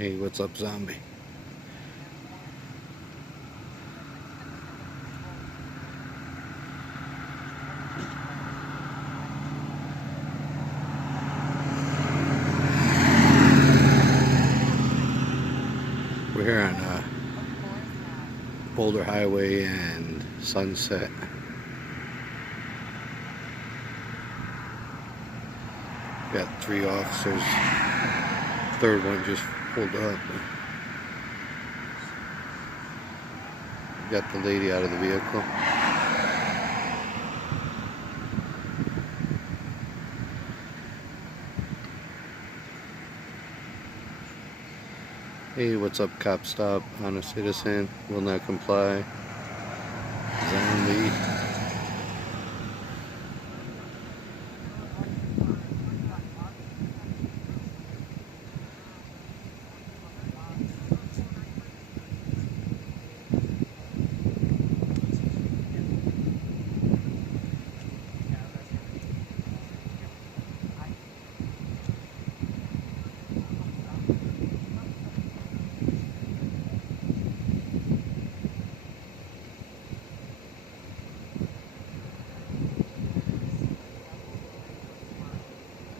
Hey, what's up, zombie? We're here on Boulder Highway and Sunset. Got 3 officers. Third one just pulled up. Got the lady out of the vehicle. Hey, what's up, cop stop on a citizen? Will not comply. Zombie.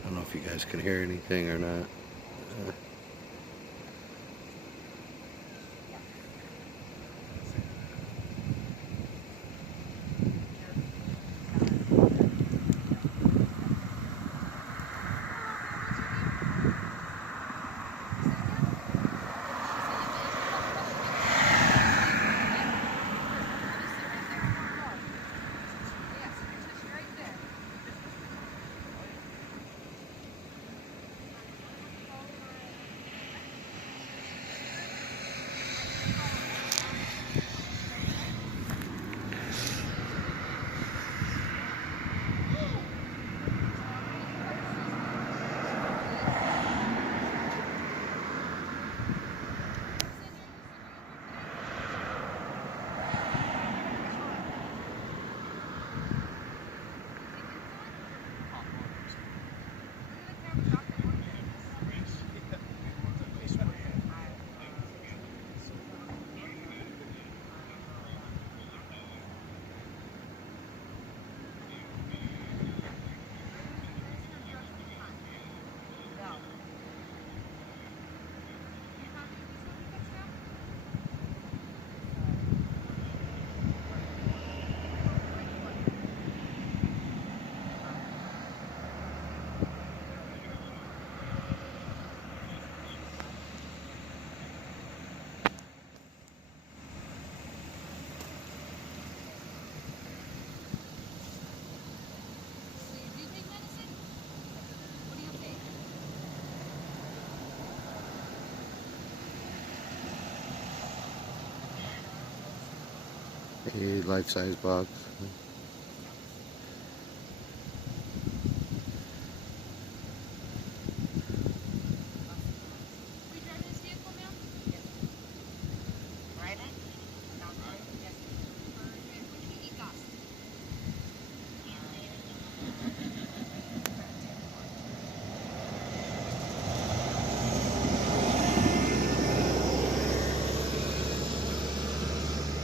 I don't know if you guys can hear anything or not. A life-size box.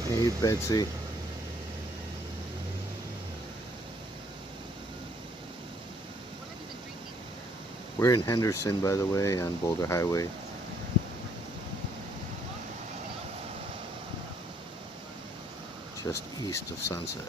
Hey, Betsy. We're in Henderson, by the way, on Boulder Highway. Just east of Sunset.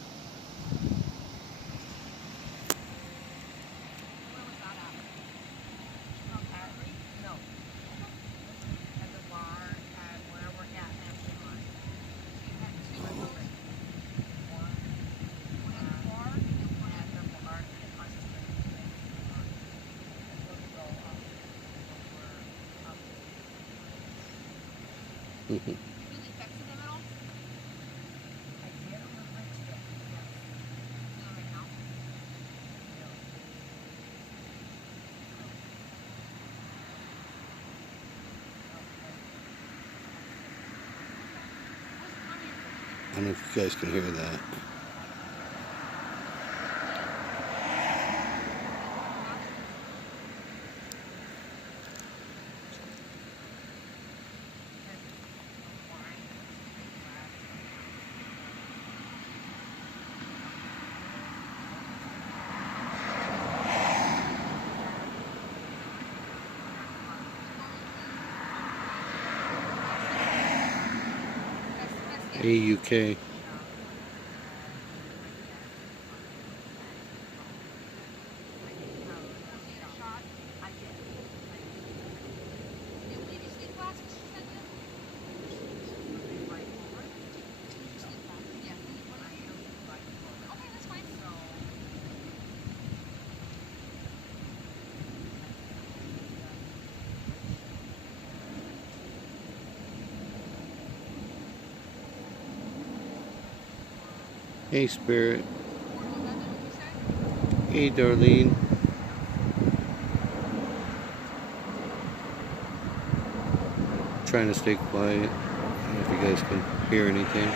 I don't know if you guys can hear that. AUK. Hey, Spirit. Hey, Darlene. Trying to stay quiet. I don't know if you guys can hear anything.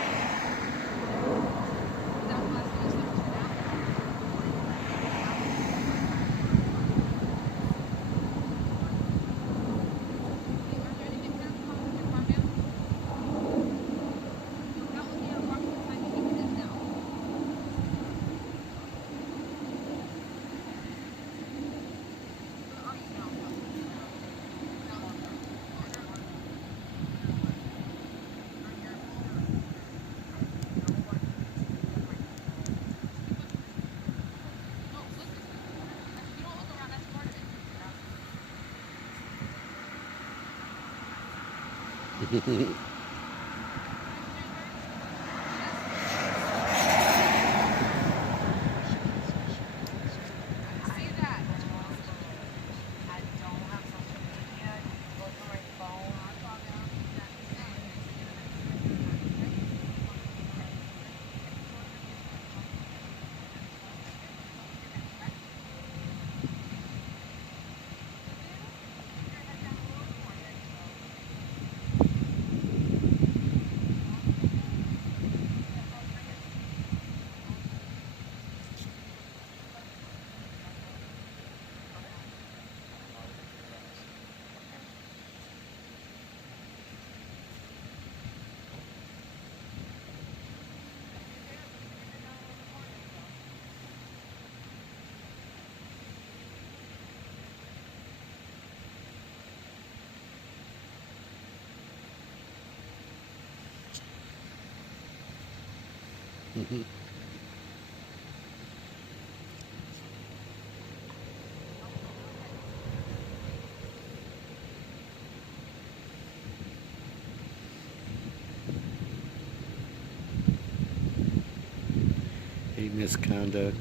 Hey, misconduct.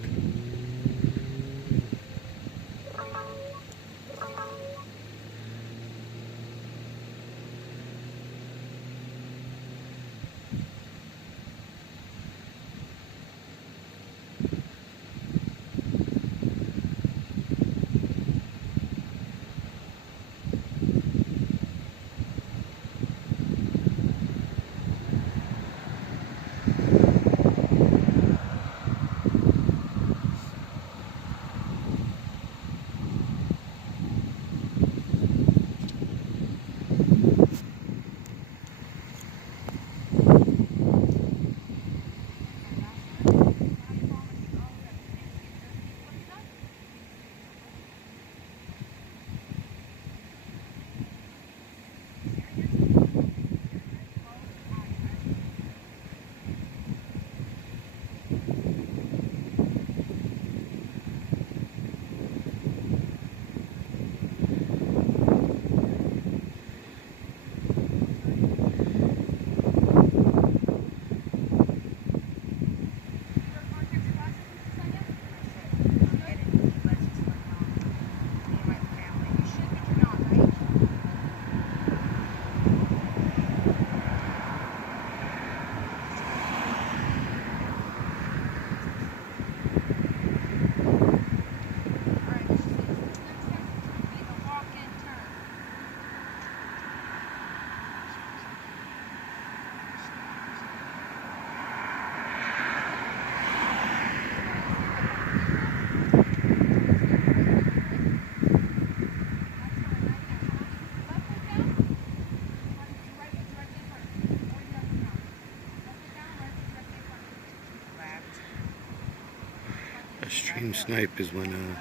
A stream snipe is when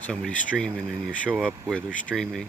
somebody's streaming and you show up where they're streaming.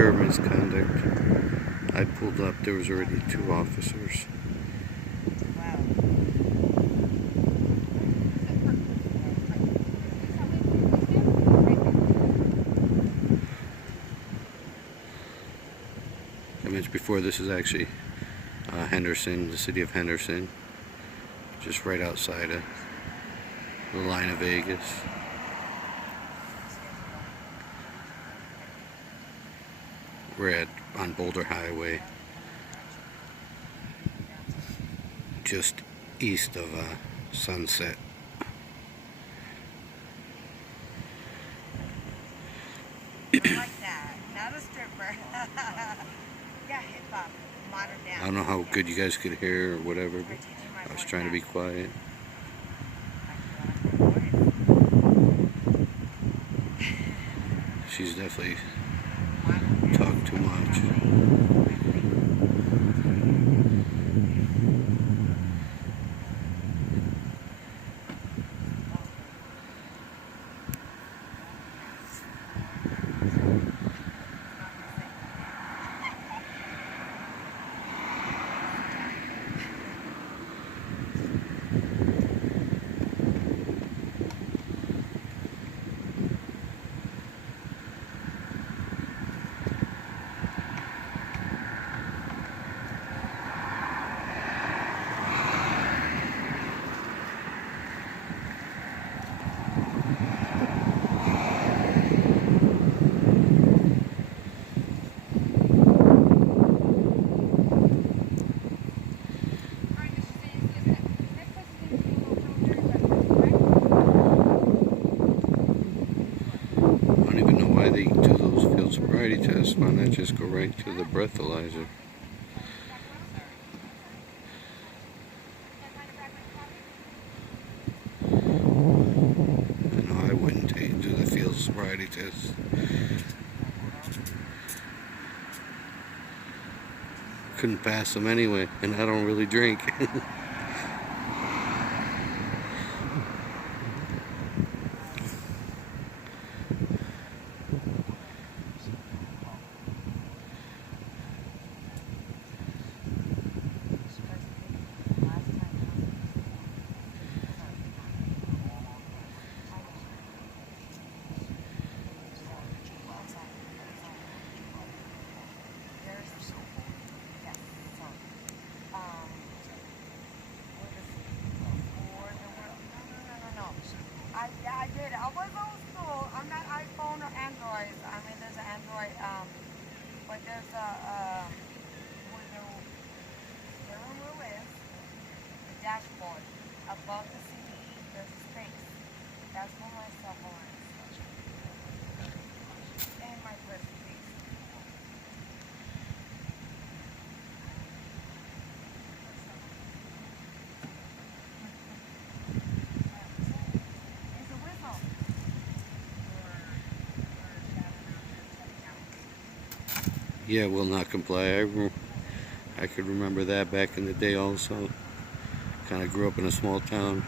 sure misconduct. I pulled up, there was already 2 officers. I mentioned before, this is actually Henderson, the city of Henderson, just right outside of the line of Vegas. We're on Boulder Highway, just east of Sunset. Like that, not a stripper. Yeah, hip hop, modern dance. I don't know how good you guys could hear or whatever, but I was trying to be quiet. She's definitely talked too much. I don't even know why they do those field sobriety tests. Why not just go right to the breathalyzer? I know I wouldn't do the field sobriety test. Couldn't pass them anyway, and I don't really drink. I did. I was old school. I'm not iPhone or Android. I mean, there's an Android, but there's a where the steering wheel is, the dashboard. Above the CD, there's a space. That's where my cell phone is. And my purse, please. Yeah, will not comply. I could remember that back in the day also. Kind of grew up in a small town.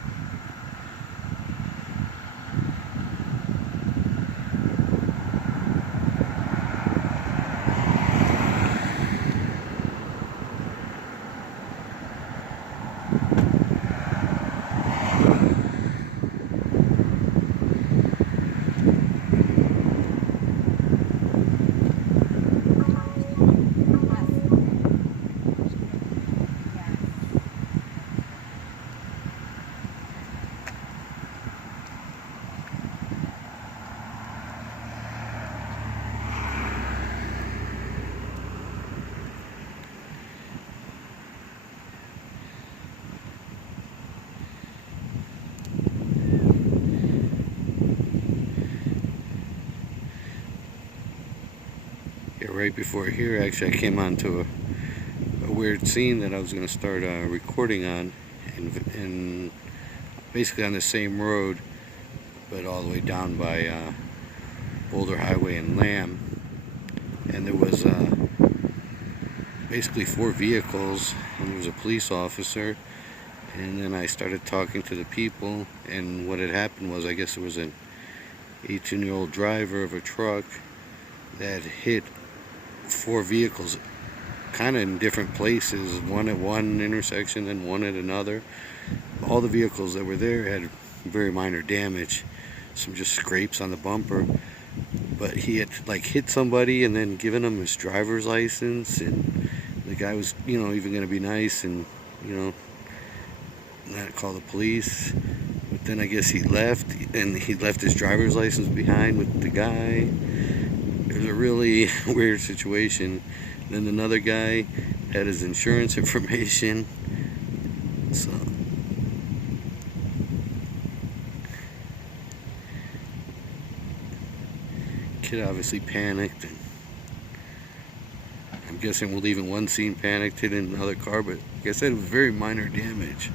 Yeah, right before here, actually, I came onto a weird scene that I was going to start recording on, and basically on the same road, but all the way down by Boulder Highway and Lamb. And there was basically 4 vehicles, and there was a police officer. And then I started talking to the people, and what had happened was, I guess it was an 18-year-old driver of a truck that hit 4 vehicles kind of in different places, one at one intersection and one at another. All the vehicles that were there had very minor damage, some just scrapes on the bumper, but he had like hit somebody and then given him his driver's license, and the guy was, you know, even going to be nice and, you know, not call the police. But then I guess he left, and he left his driver's license behind with the guy. It was a really weird situation. Then another guy had his insurance information. So kid obviously panicked, and I'm guessing we're leaving one scene panicked, hit in another car, but like I said, it was very minor damage.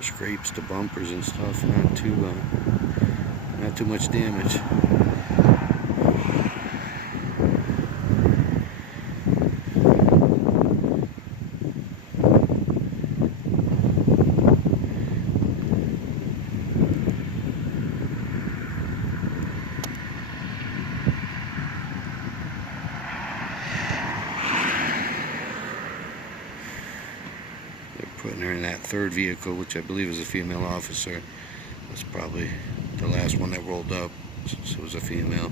Scrapes to bumpers and stuff, not too much damage. Putting her in that third vehicle, which I believe is a female officer. That's probably the last one that rolled up, so it was a female.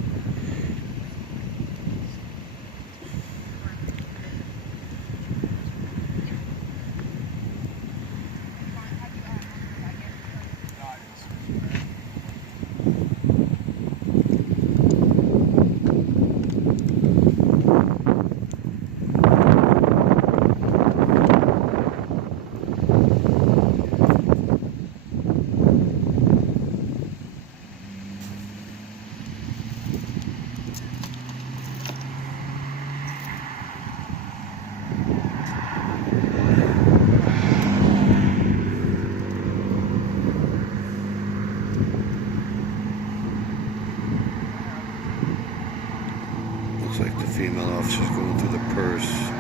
Looks like the female officer's going through the purse.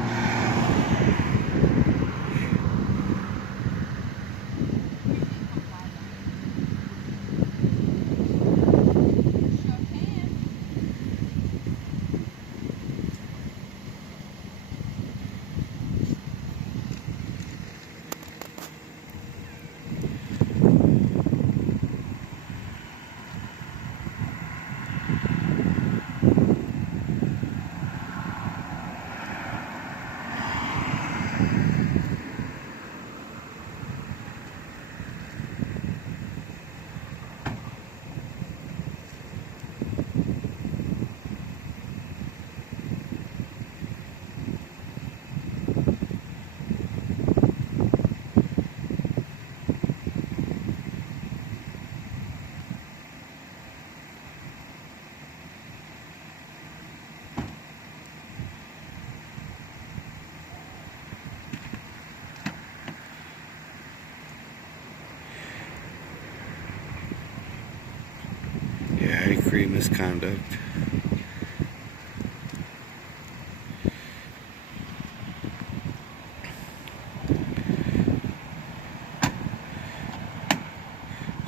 Yeah, I agree, misconduct.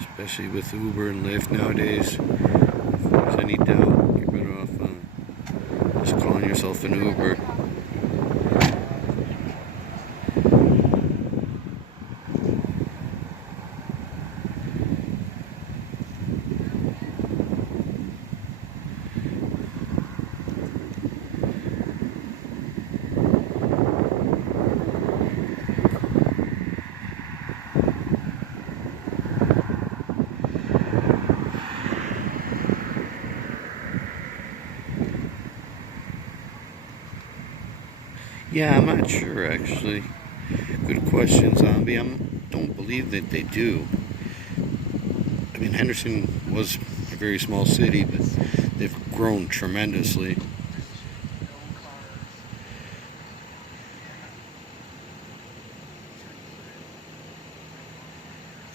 Especially with Uber and Lyft nowadays. If there's any doubt, you're better off just calling yourself an Uber. Yeah, I'm not sure actually. Good question, Zombie. I don't believe that they do. I mean, Henderson was a very small city, but they've grown tremendously.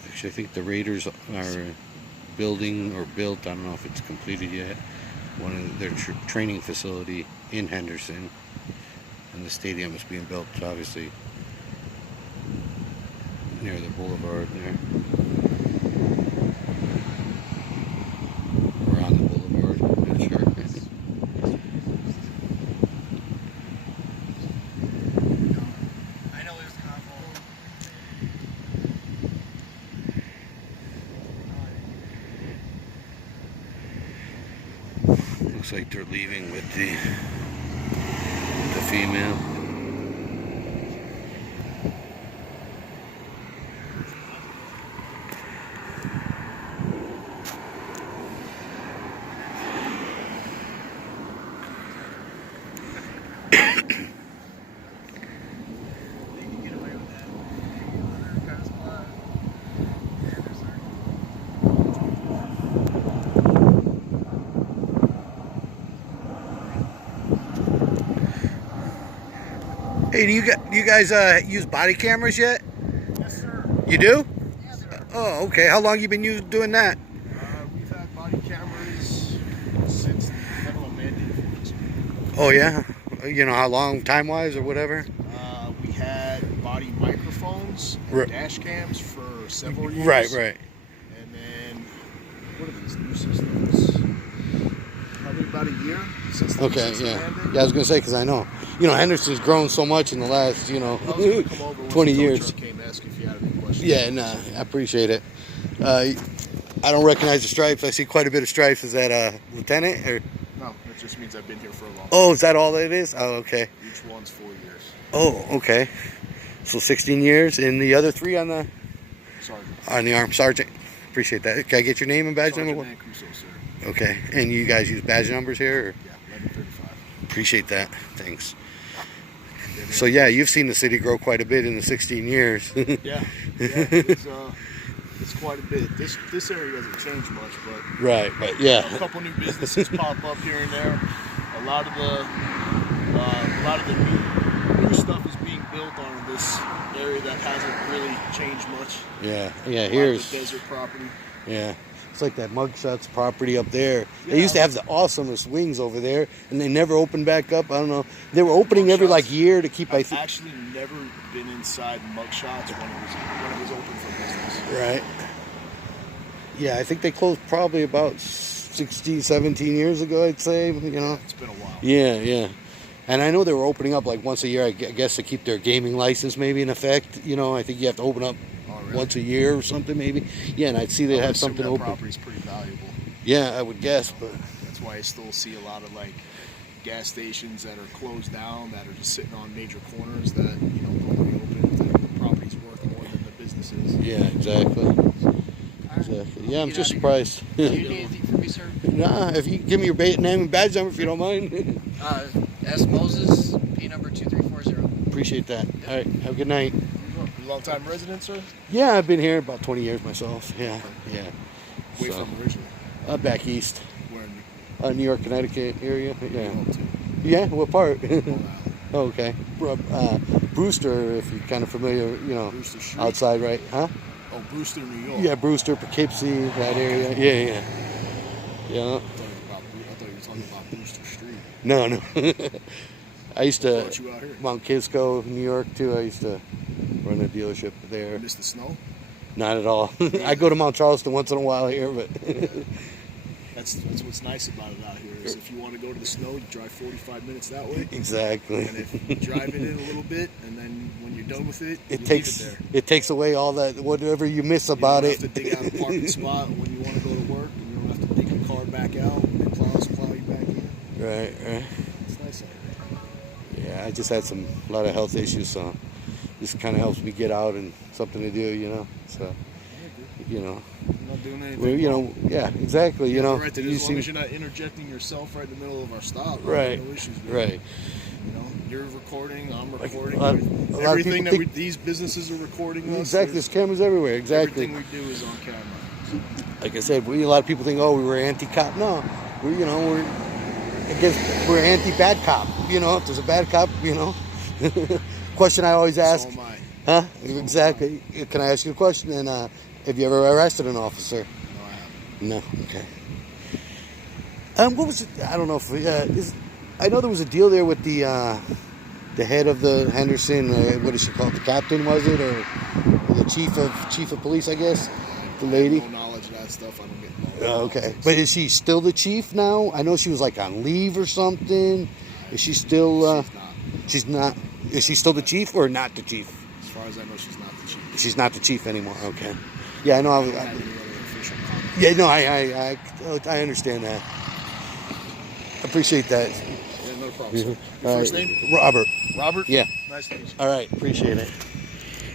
Actually, I think the Raiders are building or built, I don't know if it's completed yet, one of their training facility in Henderson. And the stadium is being built, obviously, near the boulevard there. Or on the boulevard, I'm not sure. Looks like they're leaving with the female. Hey, do you guys use body cameras yet? Yes, sir. You do? Yes, sir. Oh, okay. How long you been doing that? We've had body cameras since the federal mandate for this. Oh yeah. You know how long, time-wise or whatever? We had body microphones and Right. dash cams for several years. Right. And then, what are these new systems? Probably about a year since the Okay, since the yeah. mandate. Yeah, I was gonna say because I know, Henderson's grown so much in the last, I was gonna come over once 20 the tow years. truck came, ask if you had any questions. Yeah, nah, I appreciate it. I don't recognize the stripes. I see quite a bit of stripes. Is that lieutenant or? No, that just means I've been here for a long time. Oh, is that all it is? Oh, okay. Each one's 4 years. Oh, okay. So 16 years, and the other 3 on the Sergeant. arm, sergeant. Appreciate that. Can I get your name and badge Sergeant number? Mancuso, sir. Okay. And you guys use badge numbers here? Or? Yeah, 1135. Appreciate that. Thanks. So yeah, you've seen the city grow quite a bit in the 16 years. Yeah, it's quite a bit. This area doesn't change much, but Right. Yeah. a couple new businesses pop up here and there. A lot of the new stuff is being built on this area that hasn't really changed much. Yeah. A lot of Here's the desert property. yeah. It's like that Mugshots property up there. They Yeah. used to have the awesomest wings over there, and they never opened back up. I don't know. They were opening every like year to keep. I've actually never been inside Mugshots when it was open for business. Right. Yeah, I think they closed probably about 16, 17 years ago, I'd say, It's been a while. Yeah. And I know they were opening up like once a year, I guess, to keep their gaming license maybe in effect. I think you have to open up Really? once a year or something maybe. Yeah, and I'd see they I would had assume something that open. property's pretty valuable. Yeah, I would guess, but That's why I still see a lot of like gas stations that are closed down, that are just sitting on major corners that don't reopen. That the property's worth more than the business is. yeah, exactly. Yeah, I'm just surprised. Do you need anything from me, sir? Nah, if you give me your name and badge number if you don't mind. S. Moses, P number 2340. Appreciate that. All right, have a good night. You long time resident, sir? Yeah, I've been here about 20 years myself. Yeah. Where So, from originally? back east, Where in New York, Connecticut area. Yeah. New York, too? Yeah, what part? Long Island. Oh, okay. Brewster, if you're kind of familiar, Brewster Street? outside, right? Huh? Oh, Brewster, New York. Yeah, Brewster, Poughkeepsie, that area. Yeah. Yeah. I thought you were talking about Brewster Street. No. I used to Brought you out here. Mount Kisco, New York too. I used to run a dealership there. Miss the snow? Not at all. I go to Mount Charleston once in a while here, but That's what's nice about it out here is if you want to go to the snow, you drive 45 minutes that way. exactly. And if you drive it in a little bit, and then when you're done with it, It you takes leave it there. it takes away all that whatever you miss about You it. don't have to dig out a parking spot when you want to go to work, and you don't have to dig your car back out and plow you back in. Right. It's nice out here. Yeah, I just had a lot of health issues, so this kind of helps me get out and something to do, So, You're not doing anything. well, yeah, exactly. Right, you as long see- as you're not interjecting yourself right in the middle of our stop. Right, No issues with right. it. You're recording. I'm Like, recording. a lot of Everything people that these businesses are recording. Us, Exactly, there's cameras everywhere. Exactly. Everything we do is on camera. Like I said, a lot of people think, we were anti-cop. No, we're anti-bad cop. If there's a bad cop, Question I always ask. So am I. Huh? Exactly. Can I ask you a question? And have you ever arrested an officer? No, I haven't. No. Okay. What was it? I don't know if I know there was a deal there with the head of the Henderson. What is she called? The captain, was it, or the chief of police? I guess the lady. No knowledge of that stuff. I don't get involved. Oh, okay. But is she still the chief now? I know she was like on leave or something. Is she still? She's not. She's not. Is she still the chief or not the chief? As far as I know, she's not the chief. She's not the chief anymore. Okay. Yeah, I know. I don't have any other official comment. Yeah, no, I understand that. Appreciate that. Yeah, no problem. Sir. Mhm. Your All first right. name? Robert. Robert? Yeah. Nice to meet you. All right. Appreciate it.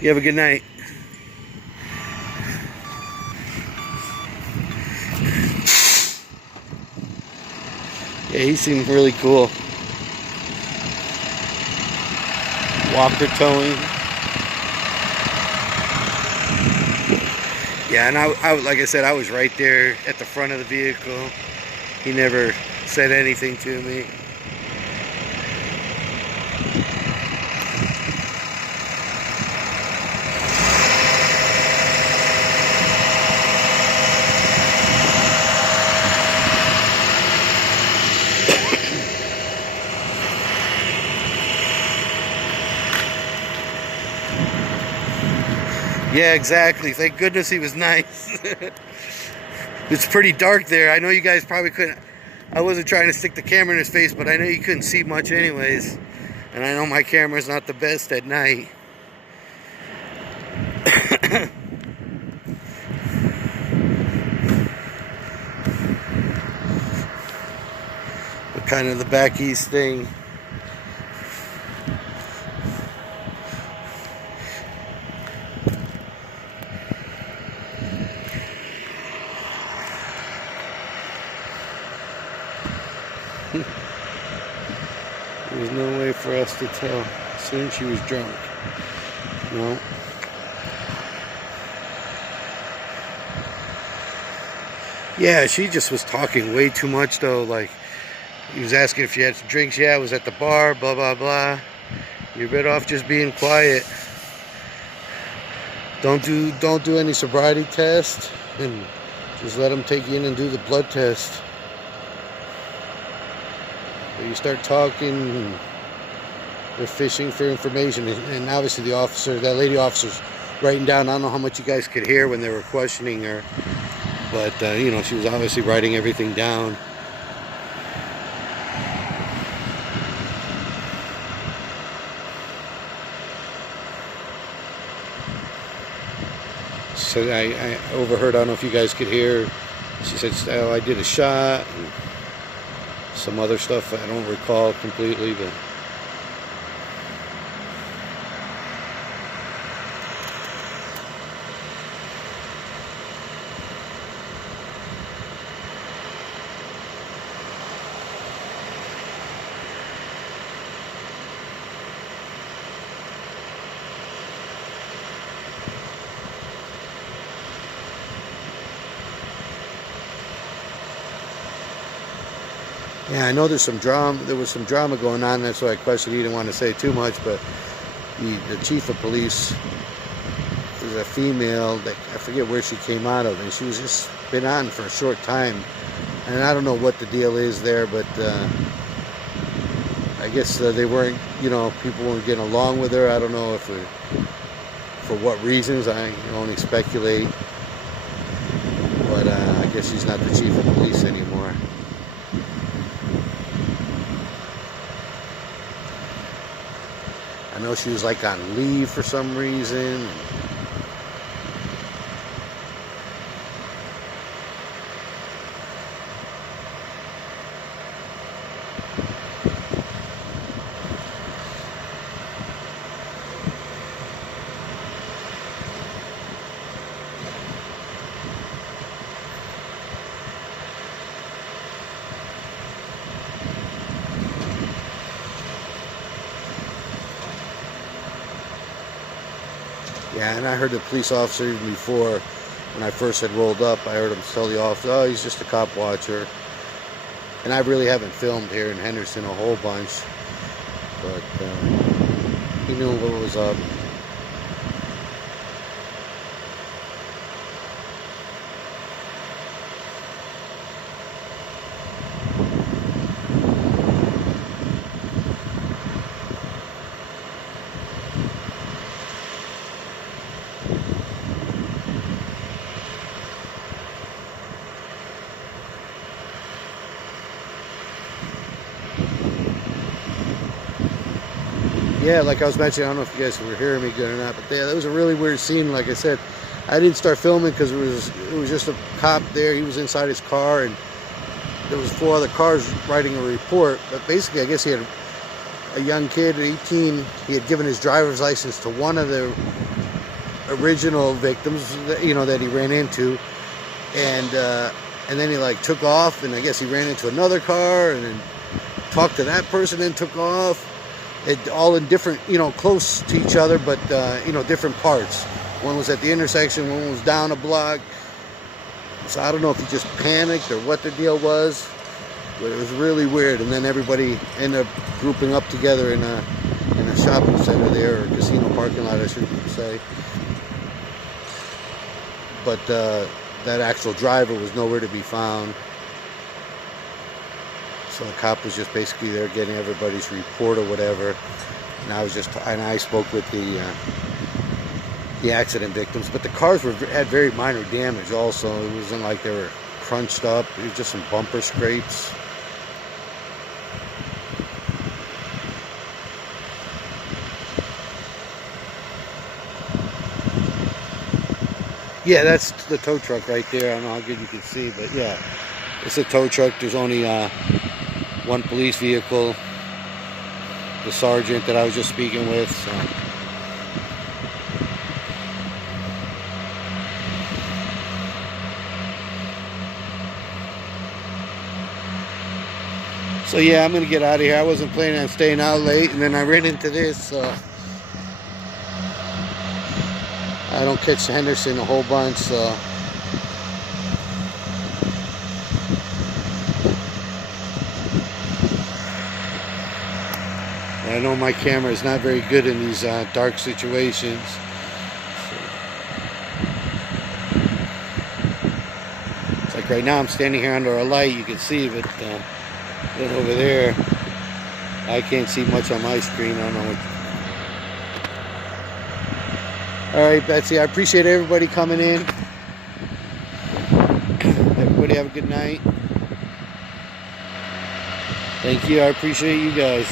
You have a good night. Yeah, he seemed really cool. Walker towing. Yeah, and I like I said, I was right there at the front of the vehicle. He never said anything to me. Yeah, exactly. Thank goodness he was nice. It's pretty dark there. I know you guys probably couldn't. I wasn't trying to stick the camera in his face, but I know you couldn't see much anyways. And I know my camera's not the best at night. But kind of the back east thing. There was no way for us to tell. Soon she was drunk. No. Yeah, she just was talking way too much though. Like, he was asking if she had some drinks. Yeah, I was at the bar, blah, blah, blah. You're better off just being quiet. Don't do any sobriety test, and just let them take you in and do the blood test. But you start talking, they're fishing for information, and obviously the officer, that lady officer's writing down. I don't know how much you guys could hear when they were questioning her, but you know, she was obviously writing everything down. So I overheard, I don't know if you guys could hear, she said, oh, I did a shot, and some other stuff I don't recall completely, but yeah, I know there's some drama. There was some drama going on. That's why I questioned. He didn't want to say too much, but the chief of police is a female that I forget where she came out of, and she was just been on for a short time, and I don't know what the deal is there, but I guess they weren't, you know, people weren't getting along with her. I don't know if for what reasons. I can only speculate, but I guess she's not the chief of police anymore. I know she was like on leave for some reason. Yeah, and I heard the police officer even before, when I first had rolled up, I heard him tell the officer, oh, he's just a cop watcher. And I really haven't filmed here in Henderson a whole bunch, but he knew what was up. Yeah, like I was mentioning, I don't know if you guys were hearing me good or not, but yeah, that was a really weird scene. Like I said, I didn't start filming because it was just a cop there. He was inside his car, and there was 4 other cars writing a report. But basically, I guess he had a young kid, 18. He had given his driver's license to one of the original victims, you know, that he ran into, and then he like took off, and I guess he ran into another car, and then talked to that person, and took off. It all in different, you know, close to each other, but you know, different parts. One was at the intersection, one was down a block. So I don't know if he just panicked or what the deal was, but it was really weird. And then everybody ended up grouping up together in a shopping center there, or casino parking lot, I should say. But that actual driver was nowhere to be found. So the cop was just basically there getting everybody's report or whatever. And I spoke with the accident victims, but the cars had very minor damage also. It wasn't like they were crunched up. It was just some bumper scrapes. Yeah, that's the tow truck right there. I don't know how good you can see, but yeah, it's a tow truck. There's only one police vehicle, the sergeant that I was just speaking with. So yeah, I'm gonna get out of here. I wasn't planning on staying out late, and then I ran into this. I don't catch Henderson a whole bunch, so I know my camera is not very good in these dark situations. It's like right now I'm standing here under a light, you can see, but then over there I can't see much on my screen. I don't know what. Alright, Betsy, I appreciate everybody coming in. Everybody have a good night. Thank you, I appreciate you guys.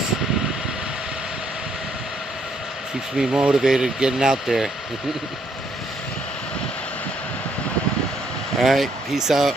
Keeps me motivated getting out there. Alright, peace out.